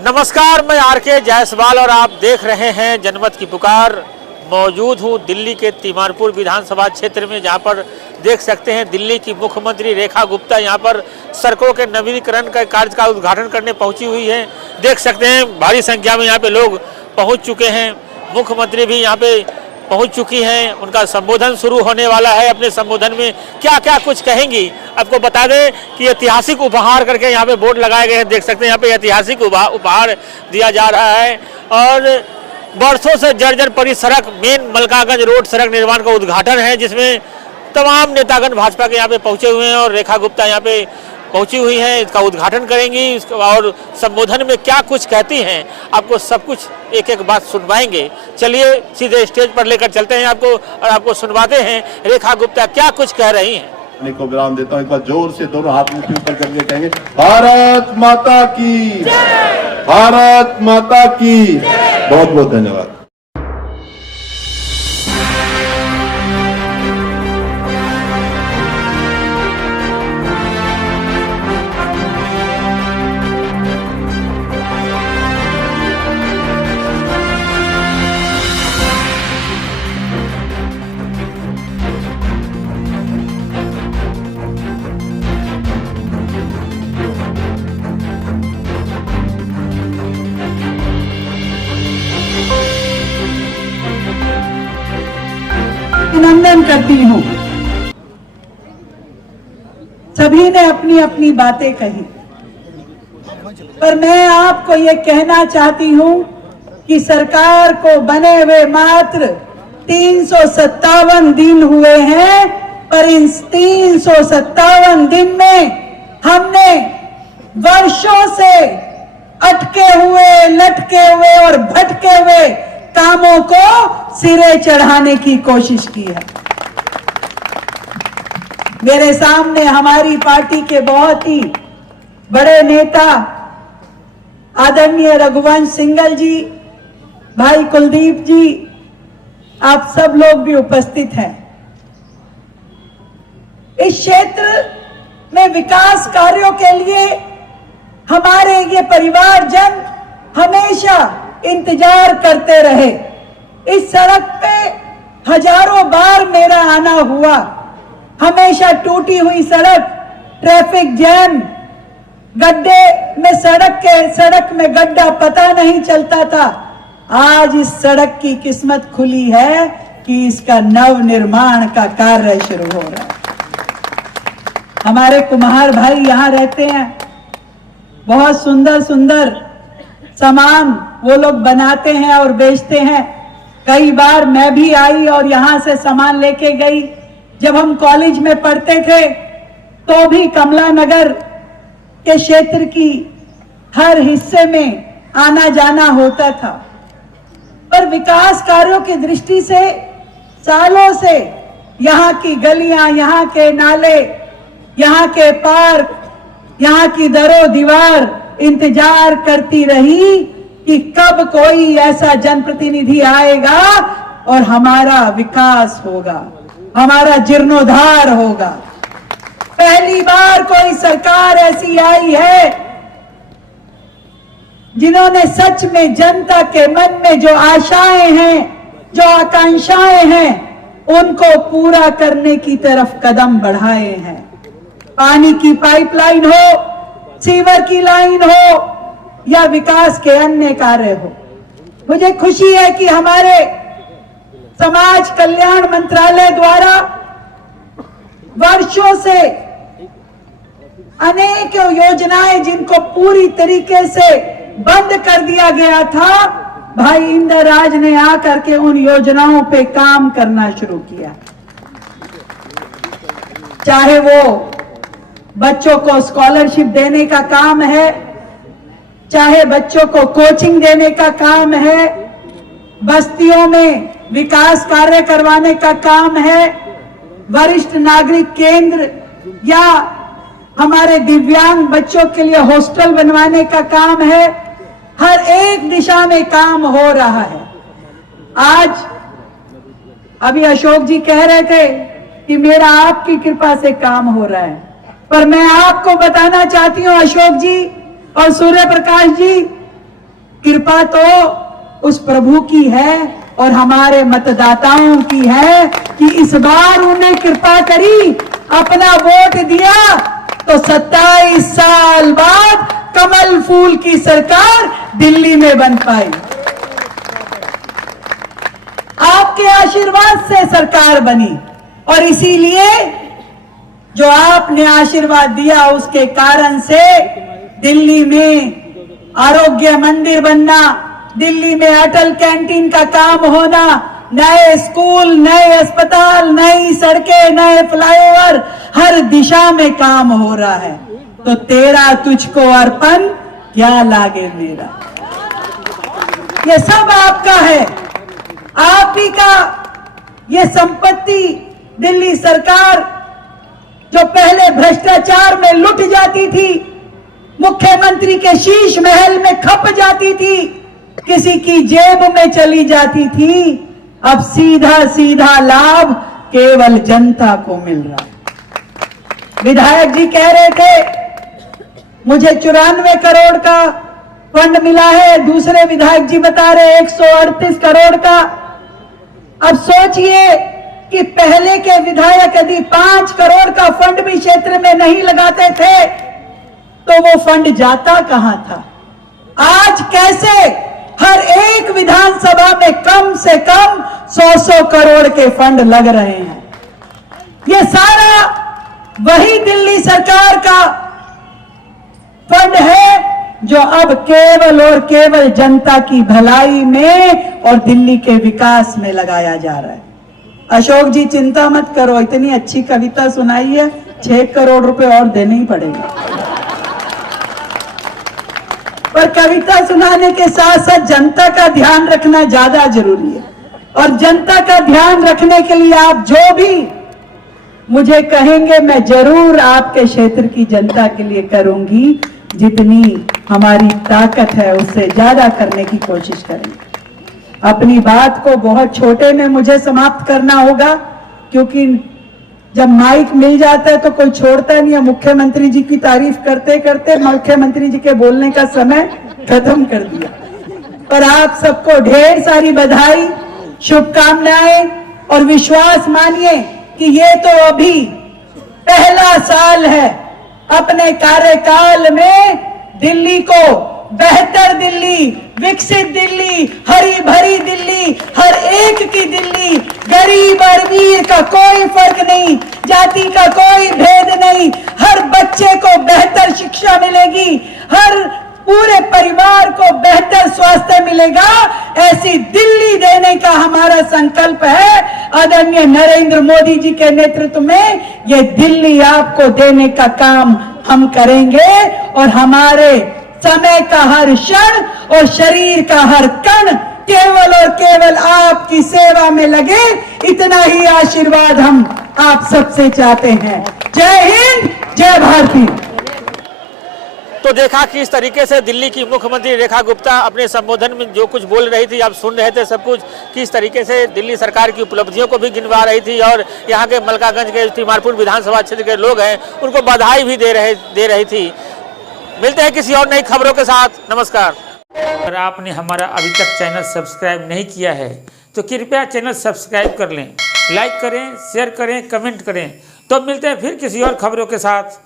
नमस्कार, मैं आरके जायसवाल और आप देख रहे हैं जनमत की पुकार। मौजूद हूं दिल्ली के तिमारपुर विधानसभा क्षेत्र में, जहां पर देख सकते हैं दिल्ली की मुख्यमंत्री रेखा गुप्ता यहां पर सड़कों के नवीनीकरण का कार्य का उद्घाटन करने पहुंची हुई है। देख सकते हैं भारी संख्या में यहां पे लोग पहुंच चुके हैं। मुख्यमंत्री भी यहां पे पहुंच चुकी हैं, उनका संबोधन शुरू होने वाला है। अपने संबोधन में क्या क्या कुछ कहेंगी आपको बता दें कि ऐतिहासिक उपहार करके यहाँ पे बोर्ड लगाए गए हैं। देख सकते हैं यहाँ पे ऐतिहासिक उपहार दिया जा रहा है और बरसों से जर्जर पड़ी सड़क मेन मलकागंज रोड सड़क निर्माण का उद्घाटन है, जिसमें तमाम नेतागण भाजपा के यहाँ पे पहुंचे हुए हैं और रेखा गुप्ता यहाँ पे पहुंची हुई हैं। इसका उद्घाटन करेंगी और संबोधन में क्या कुछ कहती हैं आपको सब कुछ एक एक बात सुनवाएंगे। चलिए सीधे स्टेज पर लेकर चलते हैं आपको और आपको सुनवाते हैं रेखा गुप्ता क्या कुछ कह रही हैं। को विराम देता हूं। एक बार जोर से दोनों हाथ मुट्ठी ऊपर करके कहेंगे भारत माता की, भारत माता की। बहुत बहुत धन्यवाद। अभिनंदन करती हूँ। सभी ने अपनी अपनी बातें कही, पर मैं आपको ये कहना चाहती हूँ कि सरकार को बने हुए मात्र 357 दिन हुए हैं, पर इन 357 दिन में हमने वर्षों से अटके हुए, लटके हुए और भटके हुए कामों को सिरे चढ़ाने की कोशिश की है। मेरे सामने हमारी पार्टी के बहुत ही बड़े नेता आदरणीय रघुवंश सिंघल जी, भाई कुलदीप जी, आप सब लोग भी उपस्थित हैं। इस क्षेत्र में विकास कार्यों के लिए हमारे ये परिवारजन हमेशा इंतजार करते रहे। इस सड़क पे हजारों बार मेरा आना हुआ। हमेशा टूटी हुई सड़क, ट्रैफिक जैम, गड्ढे में सड़क में गड्ढा पता नहीं चलता था। आज इस सड़क की किस्मत खुली है कि इसका नव निर्माण का कार्य शुरू हो रहा है। हमारे कुम्हार भाई यहाँ रहते हैं, बहुत सुंदर सुंदर सामान वो लोग बनाते हैं और बेचते हैं। कई बार मैं भी आई और यहां से सामान लेके गई। जब हम कॉलेज में पढ़ते थे तो भी कमला नगर के क्षेत्र की हर हिस्से में आना जाना होता था, पर विकास कार्यों की दृष्टि से सालों से यहाँ की गलियां, यहाँ के नाले, यहाँ के पार्क, यहाँ की दरो दीवार इंतजार करती रही कि कब कोई ऐसा जनप्रतिनिधि आएगा और हमारा विकास होगा, हमारा जीर्णोद्धार होगा। पहली बार कोई सरकार ऐसी आई है जिन्होंने सच में जनता के मन में जो आशाएं हैं, जो आकांक्षाएं हैं, उनको पूरा करने की तरफ कदम बढ़ाए हैं। पानी की पाइपलाइन हो, सीवर की लाइन हो या विकास के अन्य कार्य हो। मुझे खुशी है कि हमारे समाज कल्याण मंत्रालय द्वारा वर्षों से अनेक योजनाएं जिनको पूरी तरीके से बंद कर दिया गया था, भाई इंदर राज ने आकर के उन योजनाओं पे काम करना शुरू किया। चाहे वो बच्चों को स्कॉलरशिप देने का काम है, चाहे बच्चों को कोचिंग देने का काम है, बस्तियों में विकास कार्य करवाने का काम है, वरिष्ठ नागरिक केंद्र या हमारे दिव्यांग बच्चों के लिए हॉस्टल बनवाने का काम है। हर एक दिशा में काम हो रहा है। आज अभी अशोक जी कह रहे थे कि मेरा आपकी कृपा से काम हो रहा है, पर मैं आपको बताना चाहती हूं अशोक जी और सूर्य प्रकाश जी कृपा तो उस प्रभु की है और हमारे मतदाताओं की है कि इस बार उन्हें कृपा करी, अपना वोट दिया तो 27 साल बाद कमल फूल की सरकार दिल्ली में बन पाई। आपके आशीर्वाद से सरकार बनी और इसीलिए जो आपने आशीर्वाद दिया उसके कारण से दिल्ली में आरोग्य मंदिर बनना, दिल्ली में अटल कैंटीन का काम होना, नए स्कूल, नए अस्पताल, नई सड़कें, नए फ्लाईओवर, हर दिशा में काम हो रहा है। तो तेरा तुझको अर्पण क्या लागे मेरा, ये सब आपका है, आप ही का। ये संपत्ति दिल्ली सरकार जो पहले भ्रष्टाचार में लुट जाती थी, मुख्यमंत्री के शीश महल में खप जाती थी, किसी की जेब में चली जाती थी, अब सीधा सीधा लाभ केवल जनता को मिल रहा है। विधायक जी कह रहे थे मुझे 94 करोड़ का फंड मिला है, दूसरे विधायक जी बता रहे 138 करोड़ का। अब सोचिए कि पहले के विधायक यदि 5 करोड़ का फंड भी क्षेत्र में नहीं लगाते थे तो वो फंड जाता कहां था। आज कैसे हर एक विधानसभा में कम से कम 100-100 करोड़ के फंड लग रहे हैं। ये सारा वही दिल्ली सरकार का फंड है जो अब केवल और केवल जनता की भलाई में और दिल्ली के विकास में लगाया जा रहा है। अशोक जी चिंता मत करो, इतनी अच्छी कविता सुनाई है, 6 करोड़ रुपए और देने ही पड़ेगा। पर कविता सुनाने के साथ साथ जनता का ध्यान रखना ज्यादा जरूरी है और जनता का ध्यान रखने के लिए आप जो भी मुझे कहेंगे मैं जरूर आपके क्षेत्र की जनता के लिए करूंगी। जितनी हमारी ताकत है उससे ज्यादा करने की कोशिश करेंगे। अपनी बात को बहुत छोटे में मुझे समाप्त करना होगा क्योंकि जब माइक मिल जाता है तो कोई छोड़ता नहीं है। मुख्यमंत्री जी की तारीफ करते करते मुख्यमंत्री जी के बोलने का समय खत्म कर दिया। पर आप सबको ढेर सारी बधाई, शुभकामनाएं और विश्वास मानिए कि ये तो अभी पहला साल है। अपने कार्यकाल में दिल्ली को बेहतर दिल्ली, विकसित दिल्ली, हरी भरी दिल्ली, हर एक की दिल्ली, गरीब और अमीर का कोई फर्क नहीं, जाति का कोई भेद नहीं, हर बच्चे को बेहतर शिक्षा मिलेगी, हर पूरे परिवार को बेहतर स्वास्थ्य मिलेगा, ऐसी दिल्ली देने का हमारा संकल्प है। आदरणीय नरेंद्र मोदी जी के नेतृत्व में ये दिल्ली आपको देने का काम हम करेंगे और हमारे समय का हर क्षण और शरीर का हर कण केवल और केवल आपकी सेवा में लगे, इतना ही आशीर्वाद हम आप सबसे चाहते हैं। जय हिंद, जय भारती। तो देखा कि इस तरीके से दिल्ली की मुख्यमंत्री रेखा गुप्ता अपने संबोधन में जो कुछ बोल रही थी, आप सुन रहे थे सब कुछ, कि इस तरीके से दिल्ली सरकार की उपलब्धियों को भी गिनवा रही थी और यहाँ के मलकागंज के तीमारपुर विधानसभा क्षेत्र के लोग हैं उनको बधाई भी दे रही थी। मिलते हैं किसी और नई खबरों के साथ। नमस्कार। अगर आपने हमारा अभी तक चैनल सब्सक्राइब नहीं किया है तो कृपया चैनल सब्सक्राइब कर लें, लाइक करें, शेयर करें, कमेंट करें। तो मिलते हैं फिर किसी और खबरों के साथ।